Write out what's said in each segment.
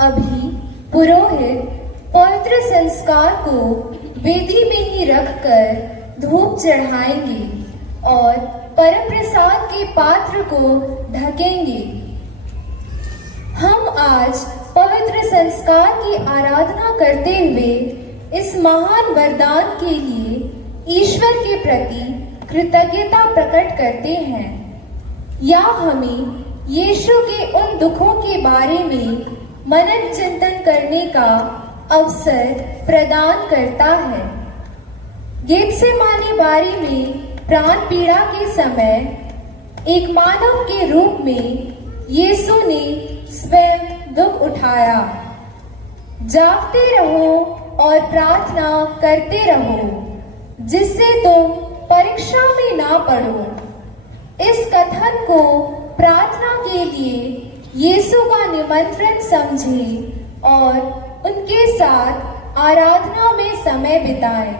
अभी पुरोहित पवित्र संस्कार को वेदी में ही रखकर धूप चढ़ाएंगे और परम प्रसाद के पात्र को ढकेंगे। हम आज पवित्र संस्कार की आराधना करते हुए इस महान वरदान के लिए ईश्वर के प्रति कृतज्ञता प्रकट करते हैं। या हमें यीशु के उन दुखों के बारे में मनन चिंतन करने का अवसर प्रदान करता है। गेत्सेमानी बारी में प्राण पीड़ा के समय एक मानव के रूप में यीशु ने स्वयं दुख उठाया। जागते रहो और प्रार्थना करते रहो जिससे तुम परीक्षा में ना पड़ो। इस कथन को प्रार्थना के लिए यीशु का निमंत्रण समझे और उनके साथ आराधना में समय बिताएं।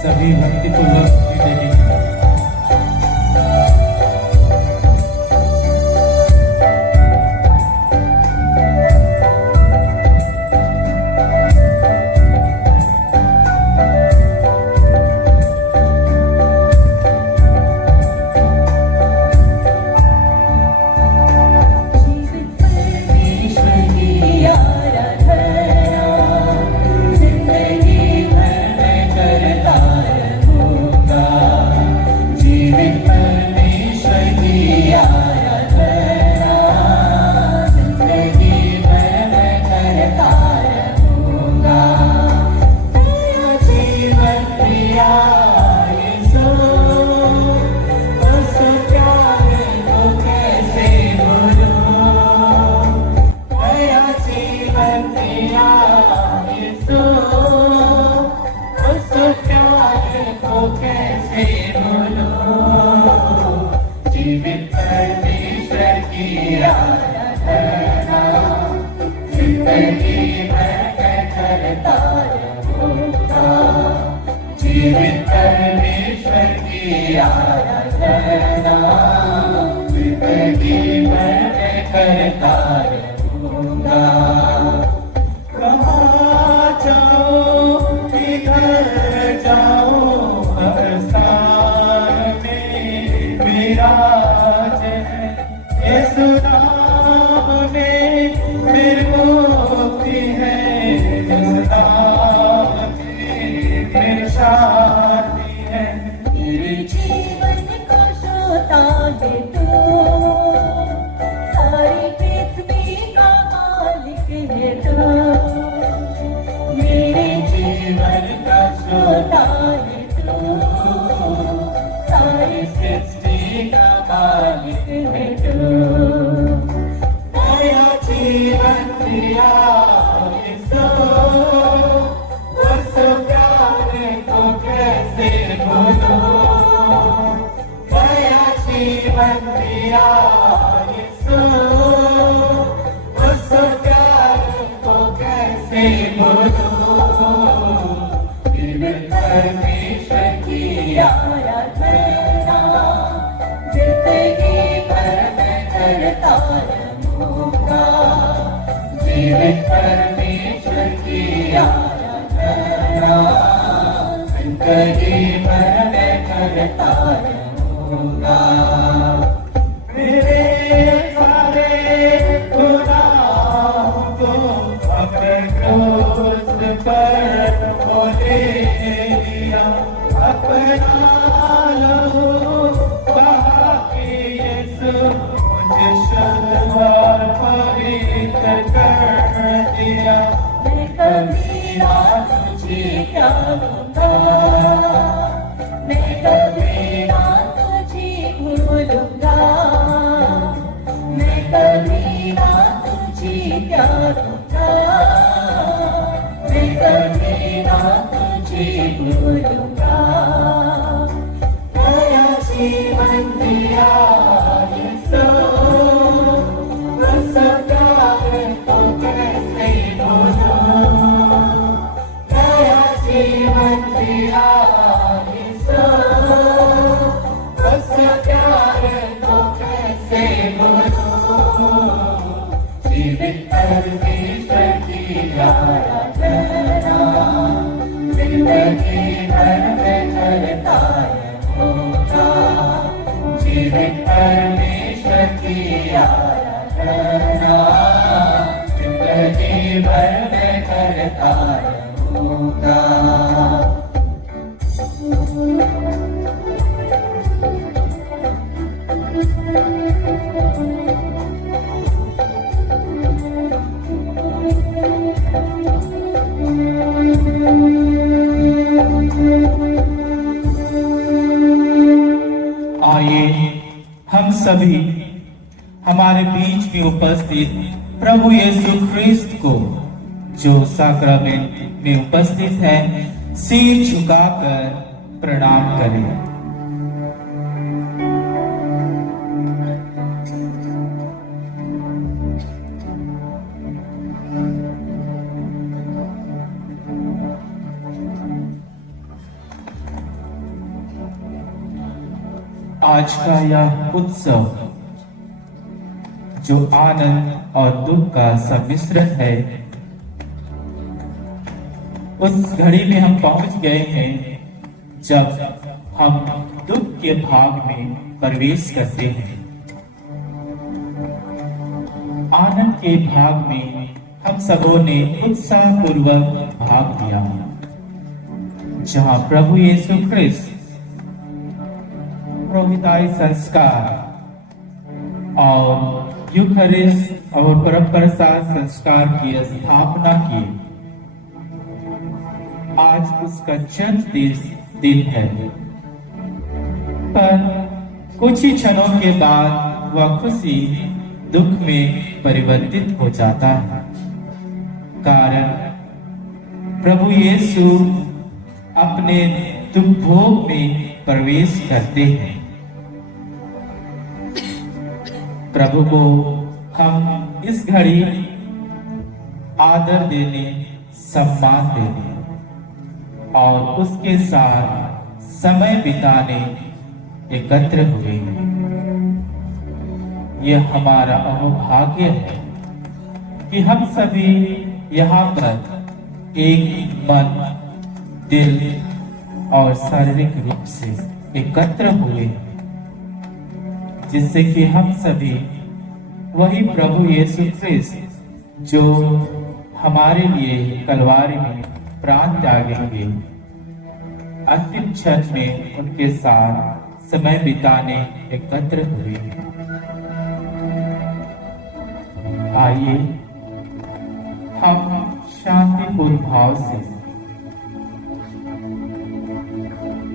सभी भक्तिपूर्वक देखेंगे। जीवित परमेश्वर की आराधना जिंदगी मैं करता रहूंगा। कहाँ जाओ किधर जाओ हर स्थान में विराज है यीशु नाम में मेरी मुक्ति है। शांति है मेरे जीवन का श्रोता है तू, सारी पृथ्वी का मालिक है तू। मेरे जीवन का श्रोता है तू, सारी सृष्टि का मालिक है तू। नया जीवन दिया यीशु, उस कैसे भूलूं। नया जीवन दिया यीशु, उस प्यार को कैसे भूलूं। जीवित परमेश्वर की आराधना जिंदगी भर मैं करता रहूंगा। जीवित परमेश्वर की आराधना जिंदगी भर मैं करता रहूंगा। मेरे सारे गुनाहों को अपने क्रूस पर वो ले लिया। अपना लहू बहा के यीशु मुझे शुद्ध और पवित्र कर दिया। मैं कभी ना तुझे क्या गुरु का नया जीवन दिया यीशु उसका प्यार तो कैसे भूलूं नया जीवन दिया यीशु उसका प्यार तो कैसे भूलूं जीवित परमेश्वर की आराधना जिंदगी भर में करता रहूंगा जीवित परमेश्वर की आराधना जिंदगी भर में करता रहूंगा आइए हम सभी हमारे बीच में उपस्थित प्रभु यीशु ख्रिस्त को जो साक्रामेंट में उपस्थित है सिर झुकाकर प्रणाम करें। आज का यह उत्सव जो आनंद और दुख का सम्मिश्रण है उस घड़ी में हम पहुंच गए हैं जब हम दुख के भाग में प्रवेश करते हैं। आनंद के भाग में हम सबों ने उत्साह पूर्वक भाग लिया जहां प्रभु यीशु ख्रिस्त पुरोहिताई संस्कार और यूखरिस्ट और परमप्रसाद संस्कार की स्थापना की। आज उसका जन्म दिन है, पर कुछ ही क्षणों के बाद वह खुशी दुख में परिवर्तित हो जाता है। कारण प्रभु यीशु अपने दुख भोग में प्रवेश करते हैं। प्रभु को हम इस घड़ी आदर देने, सम्मान देने और उसके साथ समय बिताने एकत्र हुए हैं। यह हमारा अहोभाग्य है कि हम सभी यहाँ पर एक मन, दिल और शारीरिक रूप से एकत्र हुए हैं, जिससे कि हम सभी वही प्रभु यीशु ख्रिस्त जो हमारे लिए कलवारी में प्राण त्यागेंगे, अंतिम क्षण में उनके साथ समय बिताने एकत्र हुए हैं। आइए हम शांतिपूर्ण भाव से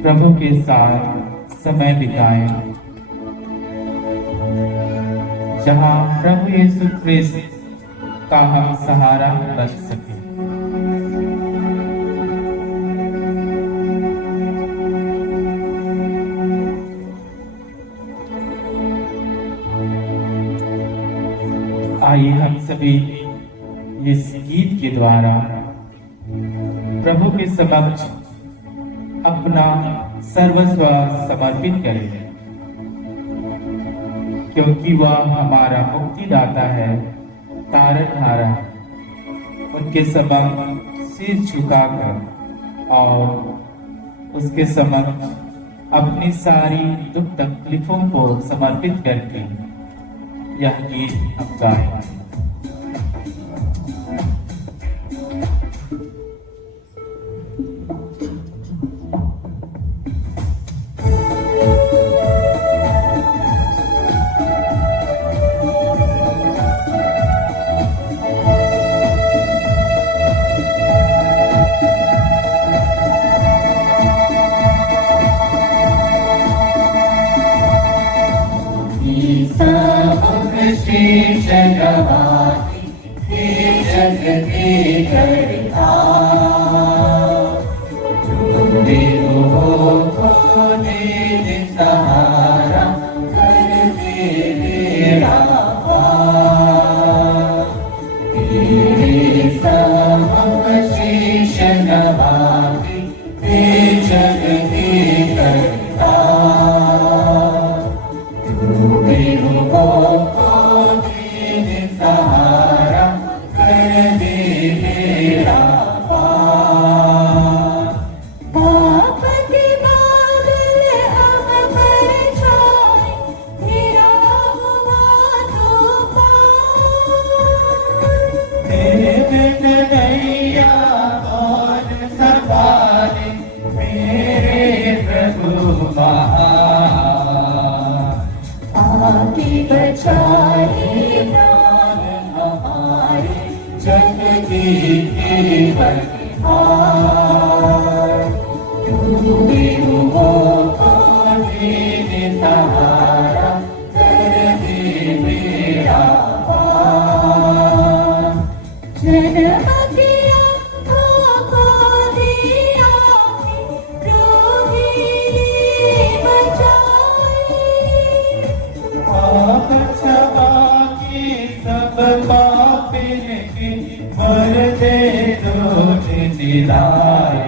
प्रभु के साथ समय बिताएं, जहां प्रभु यीशु ख्रिस्त का हम सहारा बन सके। आइए हम सभी इस गीत के द्वारा प्रभु के समक्ष अपना सर्वस्व समर्पित करें, क्योंकि वह हमारा मुक्तिदाता है, तारनहारा। उनके समक्ष सिर झुकाकर और उसके समक्ष अपनी सारी दुख तकलीफों को समर्पित करके यह गीत हम गाएं। शीश नवाती जगती करता जो जग की करता तू बेहुओं को दीन सहारा कर दे मेरा पार। पाप के बादल अब पर छाए, घिरा हुआ तूफान। तेरे बिन नैया कौन संभाले मेरे प्रभु महान। आके बचाए प्राण हमारे, जग की केवल हार। तू बेहुओं को दीन सहारा कर दे मेरा पार। जन्म दिया को दिया, रोगी बचाए। पाप क्षमा की सब पापिन की मर दे रोज निदाए।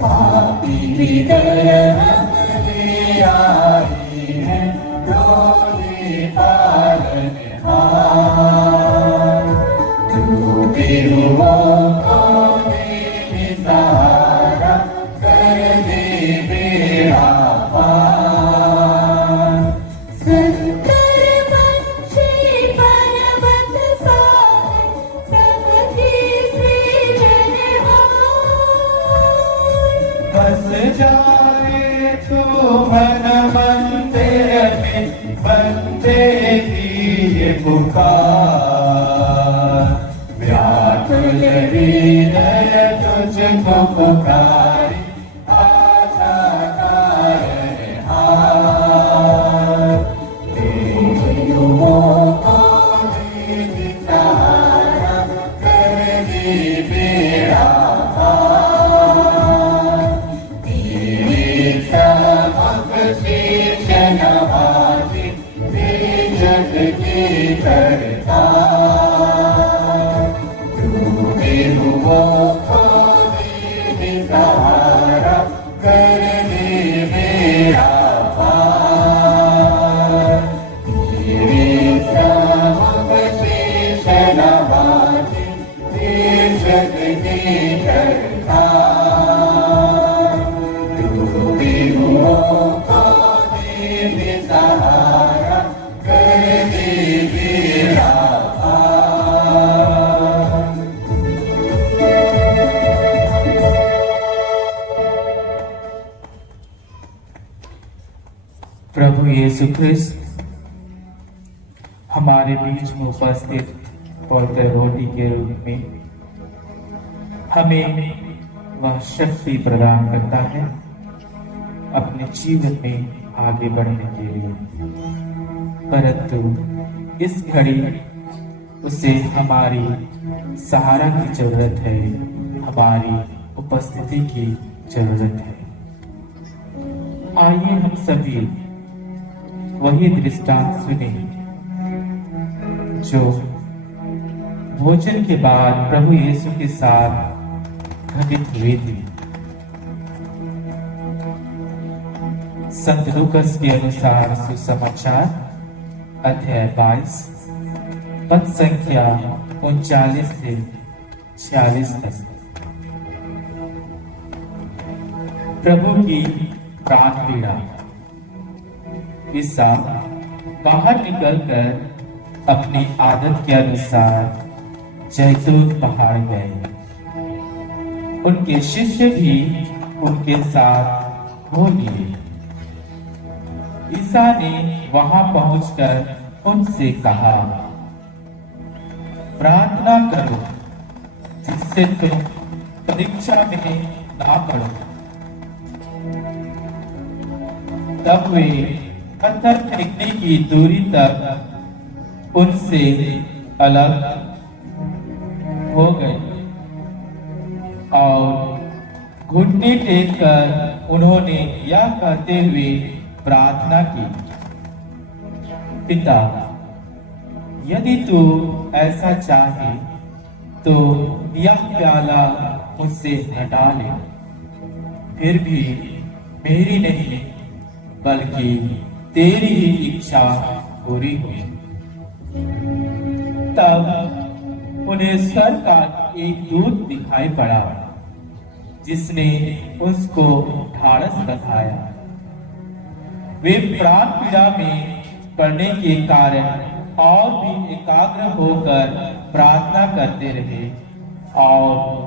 पापी हृदय ले आई है रोने पालनहार। तू बेहुओं को दीन सहारा कर दे मेरा पार। संकर बंशी पर्वत सार, सबकी सृजनहार। बस जाए तू मन मंदिर में बंदे की ये पुकार। व्याकुल हृदय तुझको पुकारे, आजा तारनहार। बेहुओं को दीन सहारा कर दे मेरा पार। तेरे समक्ष शीश नवाजे दे जग की करता तू बेहुओं को दीन सहारा कर दे मेरा पार। तेरे समक्ष शीश नवाजे दे जग की करता तू बेहुओं को दीन सहारा कर दे मेरा पार। प्रभु यीशु ख्रिस्त हमारे बीच में उपस्थित पवित्र रोटी के रूप में हमें वह शक्ति प्रदान करता है अपने जीवन में आगे बढ़ने के लिए, परंतु इस घड़ी उसे हमारी सहारा की जरूरत है, हमारी उपस्थिति की जरूरत है। आइए हम सभी वही दृष्टांत सुने जो भोजन के बाद प्रभु यीशु के साथ घटित हुए थे। संत लूकस के अनुसार सुसमाचार अध्याय 22 पद संख्या 39 से 46 तक। प्रभु की प्राण पीड़ा। ईसा बाहर निकलकर अपनी आदत के अनुसार जैतून पहाड़ गए। उनके शिष्य भी उनके साथ हो लिए। ईसा ने वहां पहुंचकर उनसे कहा, प्रार्थना करो जिससे तुम परीक्षा में ना पड़ो। तब वे पत्थर फेंकने की दूरी तक उनसे अलग हो गए और घुटने टेक कर उन्होंने यह कहते हुए प्रार्थना की, पिता यदि तू ऐसा चाहे तो यह प्याला मुझसे हटा ले, फिर भी मेरी नहीं बल्कि तेरी ही इच्छा पूरी हुई। तब उन्हें स्वर्ग का एक दूत दिखाई पड़ा जिसने उसको ढाढ़स बंधाया। वे प्राण पीड़ा में पड़ने के कारण और भी एकाग्र होकर प्रार्थना करते रहे और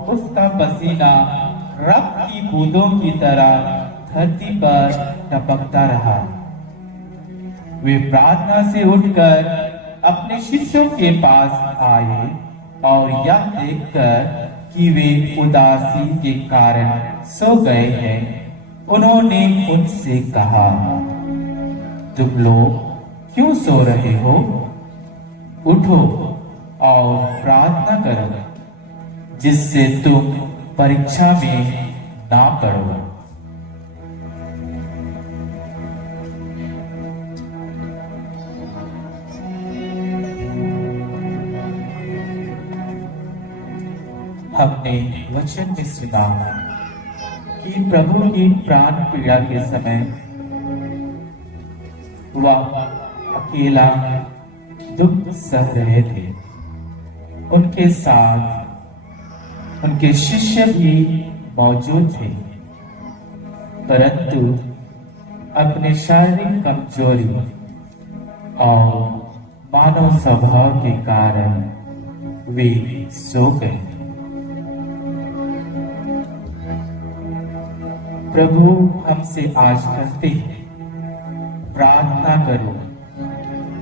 उसका पसीना रक्त की बूंदों की तरह धरती पर टपकता रहा। वे प्रार्थना से उठकर अपने शिष्यों के पास आए और यह देखकर कि वे उदासी के कारण सो गए हैं, उन्होंने उनसे कहा, तुम लोग क्यों सो रहे हो? उठो और प्रार्थना करो, जिससे तुम परीक्षा में ना पड़ो। हमने वचन में सुना कि प्रभु की प्राण पीड़ा के समय वह अकेला दुख सह रहे थे। उनके साथ उनके शिष्य भी मौजूद थे, परंतु अपने शारीरिक कमजोरी और मानव स्वभाव के कारण वे सो गए। प्रभु हमसे आज कहते हैं, प्रार्थना करो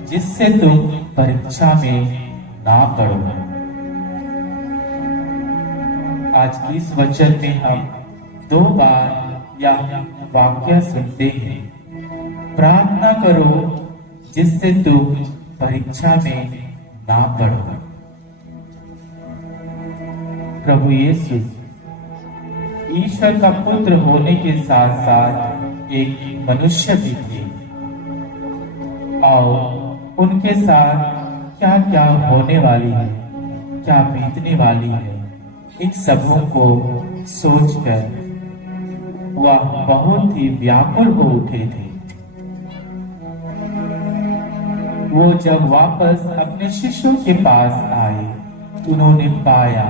जिससे तुम परीक्षा में ना पड़ो। आज की इस वचन में हम 2 बार यह वाक्य सुनते हैं, प्रार्थना करो जिससे तुम परीक्षा में ना पड़ो। प्रभु यीशु ईश्वर का पुत्र होने के साथ साथ एक मनुष्य भी थे और उनके साथ क्या क्या होने वाली है, क्या बीतने वाली है, इन सबों को सोचकर वह बहुत ही व्याकुल हो उठे थे। वो जब वापस अपने शिष्यों के पास आए, उन्होंने पाया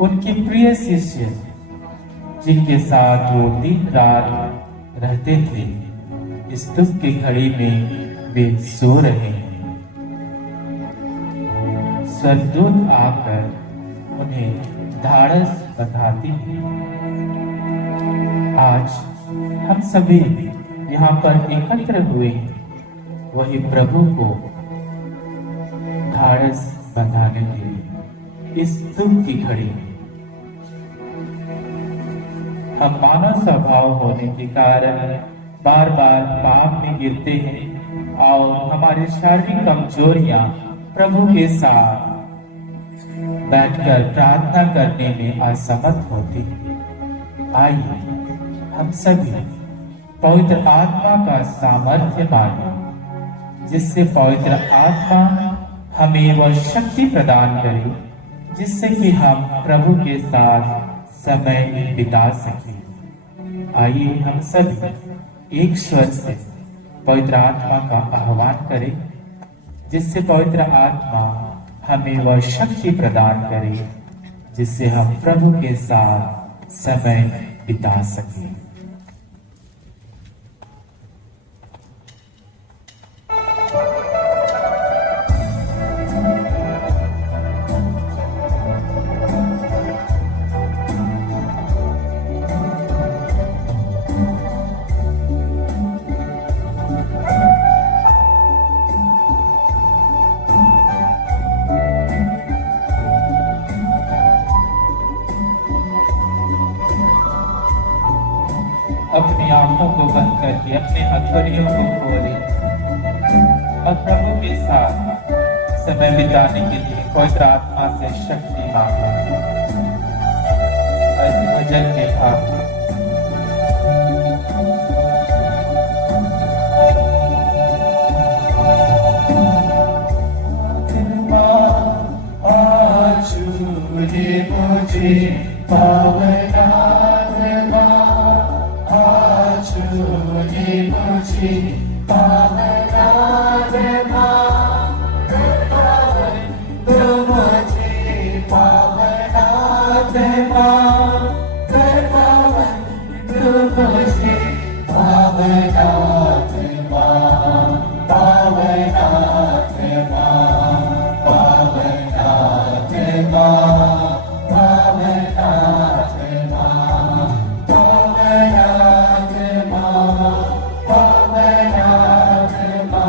उनके प्रिय शिष्य जिनके साथ वो दिन रात रहते थे, इस दुख की घड़ी में वे सो रहे हैं। स्वर्गदूत आकर उन्हें ढाढ़स बंधाती है। आज हम सभी यहाँ पर एकत्र हुए हैं, वही प्रभु को ढाढ़स बंधाने के लिए इस दुख की घड़ी में। हम मानव स्वभाव होने के कारण बार बार पाप में गिरते हैं और हमारी शारीरिक कमजोरियां प्रभु के साथ बैठकर प्रार्थना करने में असमर्थ होती हैं। आइए हम सभी पवित्र आत्मा का सामर्थ्य मांगे, जिससे पवित्र आत्मा हमें वह शक्ति प्रदान करे जिससे कि हम प्रभु के साथ समय बिता सके। आइए हम सभी एक स्वर से पवित्र आत्मा का आह्वान करें, जिससे पवित्र आत्मा हमें वह शक्ति प्रदान करे जिससे हम प्रभु के साथ समय बिता सकें। अपनी आंखों को बंद करके अपने हथेलियों को खोलें और प्रभु के साथ समय बिताने के लिए पवित्र आत्मा से शक्ति मांगे। ऐसे भजन के भाव मुझे पावना मुझे पावनात्मा कृपावन तू मुझे पावनात्मा कृपावन तू मुझे पावनात्मा पावनात्मा पावनात्मा पावनात्मा पावनात्मा पावनात्मा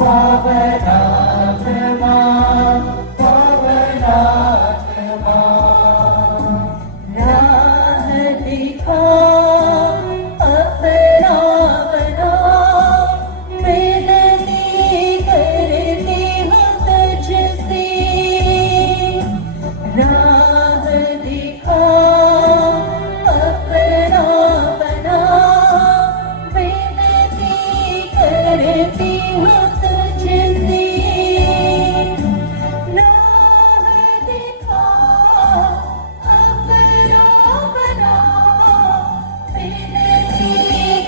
पावनात्मा पावनात्मा राह दिखा अपना बना विनती करती हूँ तुझसे राह दिखा अपना बना विनती करती हूँ तुझसे राह दिखा अपना बना विनती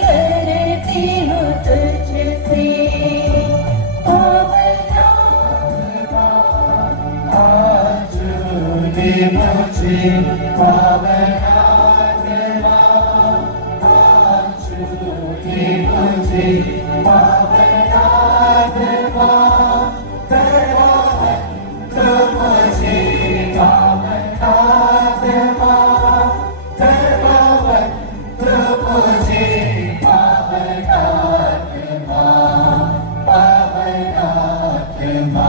करती हूँ तुझसे आज ने मुझे पावनात्मा आज ने मुझे पावनात्मा कृपावन तू मुझे पावनात्मा कृपावन तू मुझे पावनात्मा पावनात्मा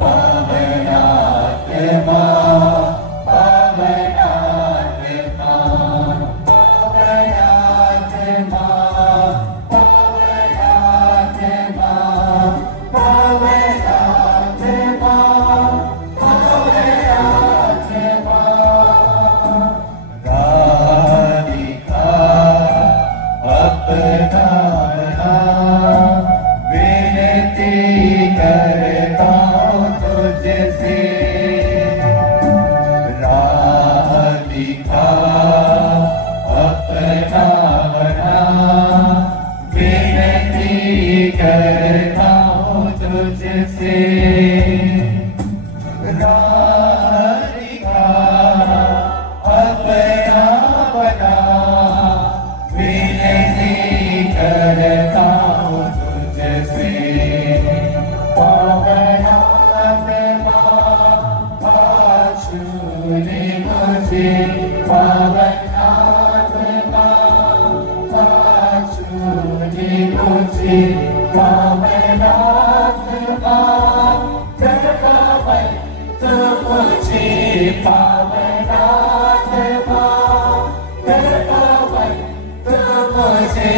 पावनात्मा पावनात्मा पावनात्मा पावनात्मा पावनात्मा पावनात्मा राधिका अपना विनती करता हूँ तुझसे राह दिखा अपना बना विनती करता हूँ तुझसे राह दिखा अपना बना विनती करता हूँ तुझसे पावनात्मा आज ने मुझे पावनात्मा आज ने मुझे पावनात्मा कृपावन तू मुझे पावनात्मा कृपावन तू मुझे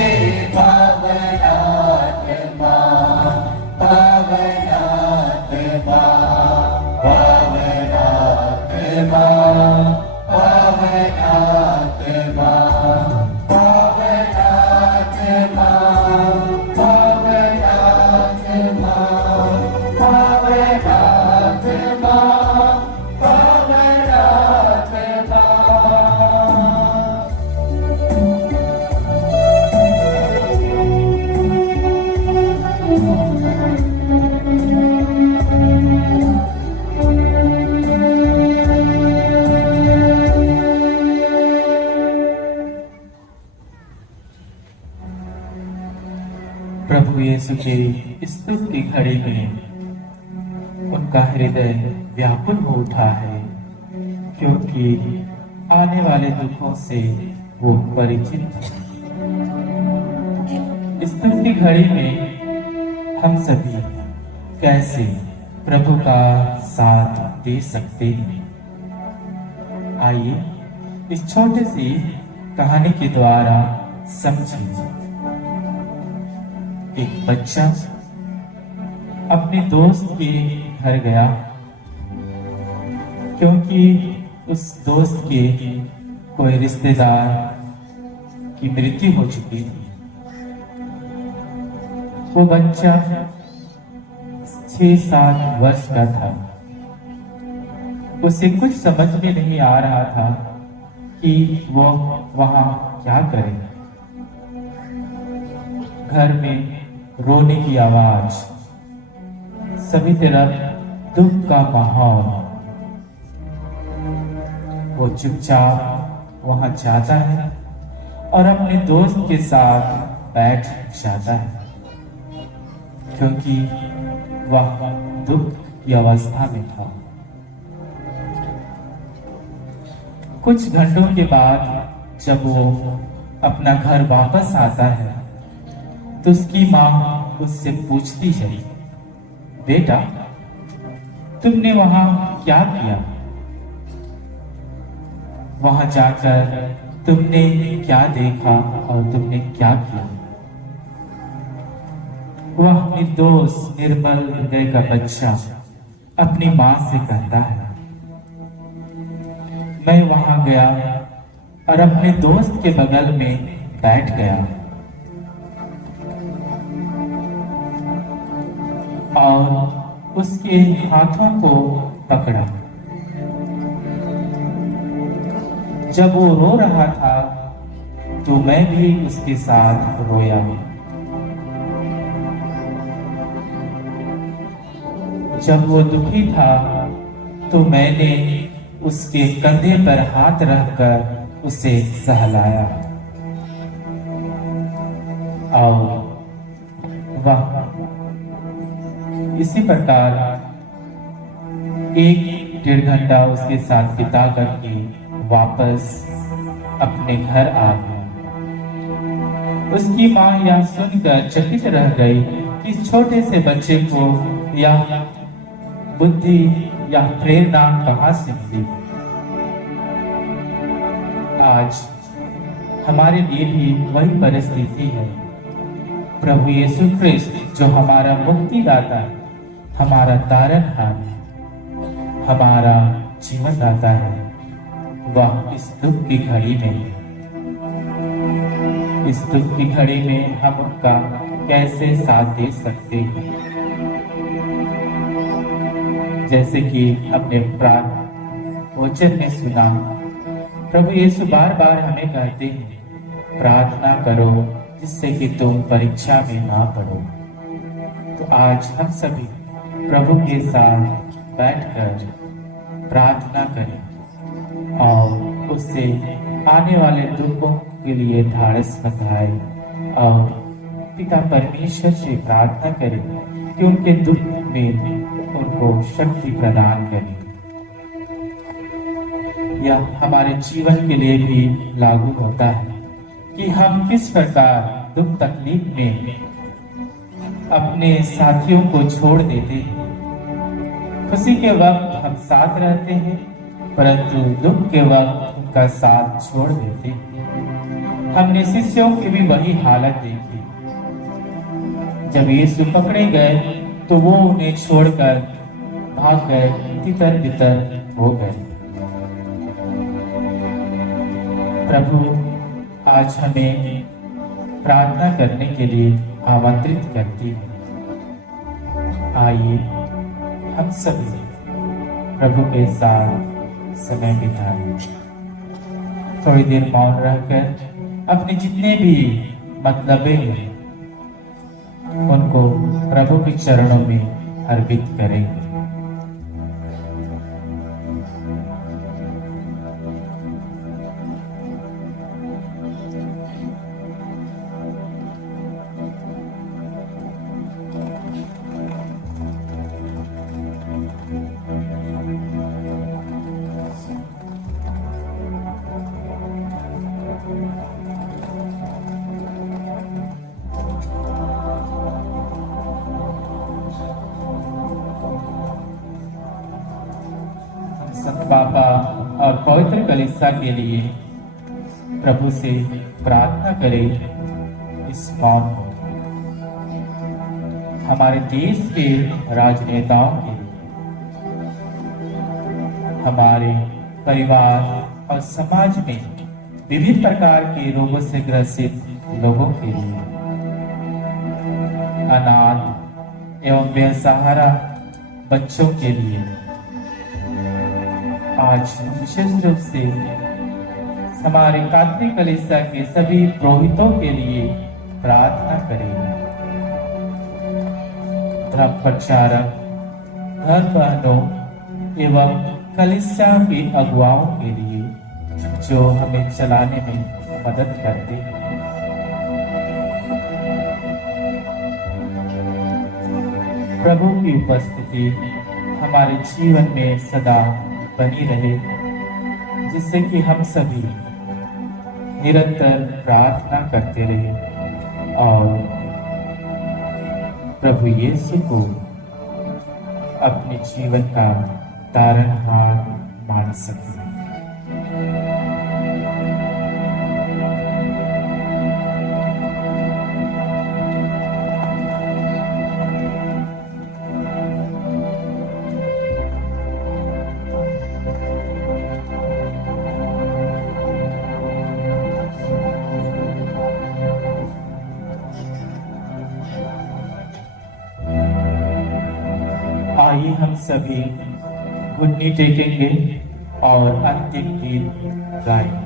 पावनात्मा पावनात्मा पावनात्मा पावनात्मा पावनात्मा पावनात्मा पावनात्मा पावनात्मा प्रभु यीशु के स्तुति की घड़ी में उनका हृदय व्याकुल हो उठा है, क्योंकि आने वाले दुखों से वो परिचित है। स्तुति की घड़ी में हम सभी कैसे प्रभु का साथ दे सकते हैं? आइए इस छोटी सी कहानी के द्वारा समझें। एक बच्चा अपने दोस्त के घर गया, क्योंकि उस दोस्त के कोई रिश्तेदार की मृत्यु हो चुकी थी। वो बच्चा 6-7 वर्ष का था। उसे कुछ समझ में नहीं आ रहा था कि वो वहां क्या करे। घर में रोने की आवाज, सभी तरफ दुख का माहौल। वो चुपचाप वहां जाता है और अपने दोस्त के साथ बैठ जाता है, क्योंकि वह दुख की अवस्था में था। कुछ घंटों के बाद जब वो अपना घर वापस आता है तो उसकी माँ उससे पूछती है, बेटा तुमने वहां क्या किया? वहां जाकर तुमने क्या देखा और तुमने क्या किया? वह निर्दोष निर्मल हृदय का बच्चा अपनी माँ से कहता है, मैं वहां गया और अपने दोस्त के बगल में बैठ गया और उसके हाथों को पकड़ा। जब वो रो रहा था तो मैं भी उसके साथ रोया। जब वो दुखी था तो मैंने उसके कंधे पर हाथ रखकर उसे सहलाया और वह इसी प्रकार 1-1.5 घंटा उसके साथ बिता करके वापस अपने घर आ गया। उसकी माँ यह सुनकर चकित रह गई कि इस छोटे से बच्चे को यह बुद्धि या प्रेरणा कहां से मिली। आज हमारे लिए भी वही परिस्थिति है। प्रभु यीशु ख्रिस्त जो हमारा मुक्तिदाता है, हमारा तारनहार है, हमारा जीवन दाता है, वह इस दुख की घड़ी में, इस दुख की घड़ी में हम उनका कैसे साथ दे सकते हैं। जैसे कि हमने वचन में सुना, प्रभु यीशु बार बार हमें कहते हैं, प्रार्थना करो जिससे कि तुम परीक्षा में ना पड़ो। तो आज हम सभी प्रभु के साथ बैठकर प्रार्थना करें और उससे आने वाले दुखों के लिए ढाढ़स बंधाएं और पिता परमेश्वर से प्रार्थना करें कि उनके दुख में उनको शक्ति प्रदान करें। यह हमारे जीवन के लिए भी लागू होता है कि हम किस प्रकार दुख तकलीफ में अपने साथियों को छोड़ देते हैं। खुशी के वक्त हम साथ रहते हैं, परंतु दुख के वक्त उनका साथ छोड़ देते हैं। हमने शिष्यों की भी वही हालत देखी। जब यीशु पकड़े गए तो वो उन्हें छोड़कर भाग गए, तितर बितर हो गए। प्रभु आज हमें प्रार्थना करने के लिए आमंत्रित करती है। आइए हम सभी प्रभु के साथ समय बिताएं। थोड़ी देर मौन रहकर अपने जितने भी मतलबे हैं उनको प्रभु के चरणों में अर्पित करेंगे। पापा और पवित्र कलीसिया के लिए प्रभु से प्रार्थना करें। इस मौन को हमारे देश के राजनेताओं के लिए, हमारे परिवार और समाज में विभिन्न प्रकार के रोगों से ग्रसित लोगों के लिए, अनाथ एवं बेसहारा बच्चों के लिए, आज विशेष रूप से हमारे कैथोलिक कलीसिया के सभी पुरोहितों के लिए प्रार्थना करें। धर्म प्रचारक, धर्म बहनों एवं कलीसिया के अगुवाओं के लिए जो हमें चलाने में मदद करते हैं। प्रभु की उपस्थिति हमारे जीवन में सदा बनी रहे, जिससे कि हम सभी निरंतर प्रार्थना करते रहे और प्रभु यीशु को अपने जीवन का तारणहार मान सकें। आइए हम सभी घुटने टेकेंगे और अंतिम गीत गाएंगे।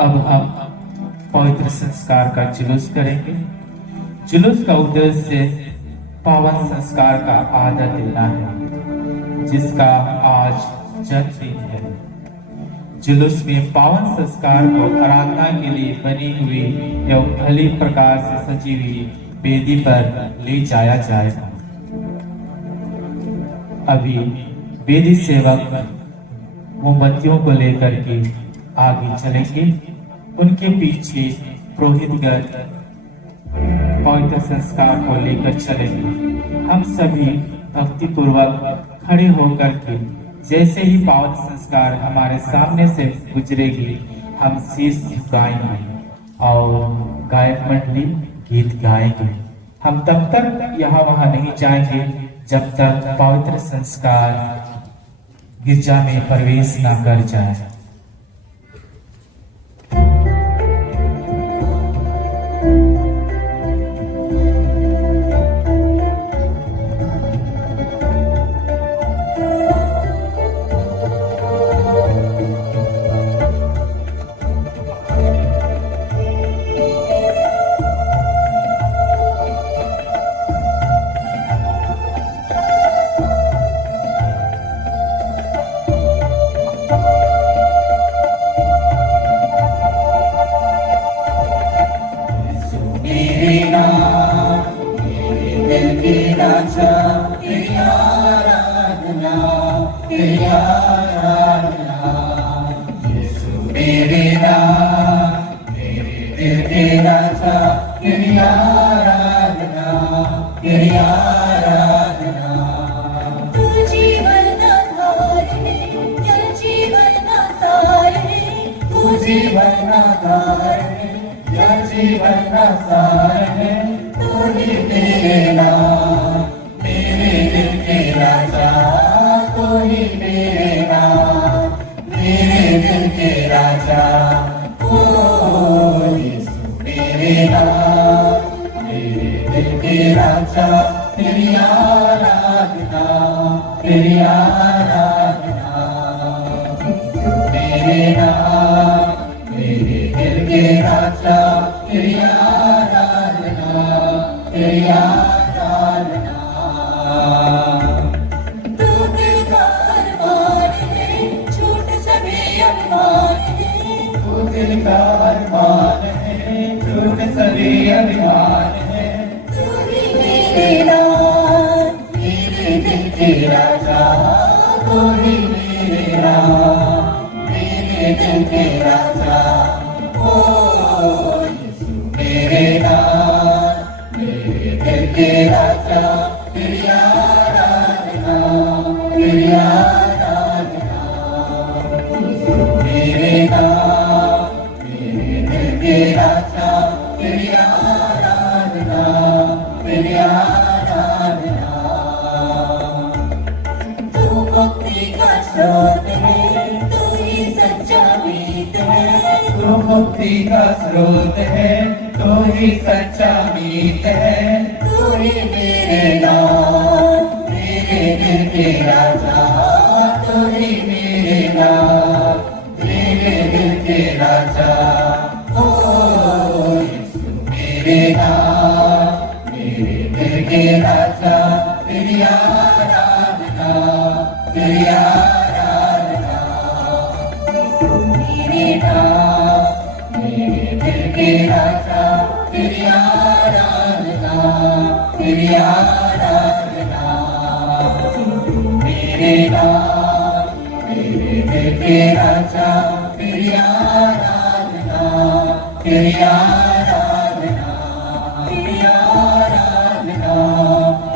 अब हम पवित्र संस्कार का जुलूस करेंगे। जुलूस का उद्देश्य पावन संस्कार का आदर देना है, जिसका आज जन्मदिन है। जुलूस में पावन संस्कार को आराधना के लिए बनी हुई एवं भली प्रकार से सजी हुई वेदी पर ले जाया जाएगा। अभी वेदी सेवक मोमबत्तियों को लेकर के आगे चलेंगे। उनके पीछे पुरोहितगण पवित्र संस्कार को लेकर चलेंगे। हम सभी भक्ति पूर्वक खड़े होकर के जैसे ही पवित्र संस्कार हमारे सामने से गुजरेगी, हम शीश झुकाएंगे और गायक मंडली गीत गाएंगे। हम तब तक यहाँ वहां नहीं जाएंगे जब तक पवित्र संस्कार गिरजा में प्रवेश न कर जाए। मुक्ति का स्रोत है, तो ही सच्चा मीत है। तू ही मेरे नाथ, मेरे दिल के राजा, तू ही मेरे नाथ, मेरे दिल के राजा। ओ यीशु मेरे नाथ, मेरे दिल के राजा, तेरी आराधना, तेरी आराधना। यीशु मेरे नाथ, मेरे दिल के राजा, तेरी आराधना, तेरी आराधना। मेरे नाथ, मेरे दिल के राजा, तेरी आराधना, तेरी आराधना, तेरी आराधना,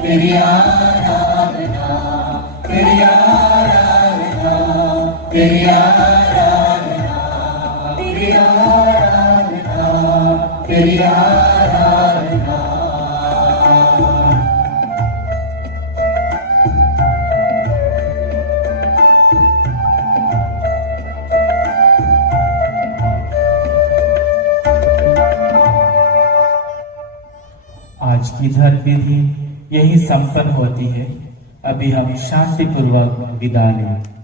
तेरी आराधना, तेरी आराधना, तेरी आराधना, तेरी आराधना, तेरी आराधना। आज की धर्म विधि यही संपन्न होती है। अभी हम शांति पूर्वक विदा लें।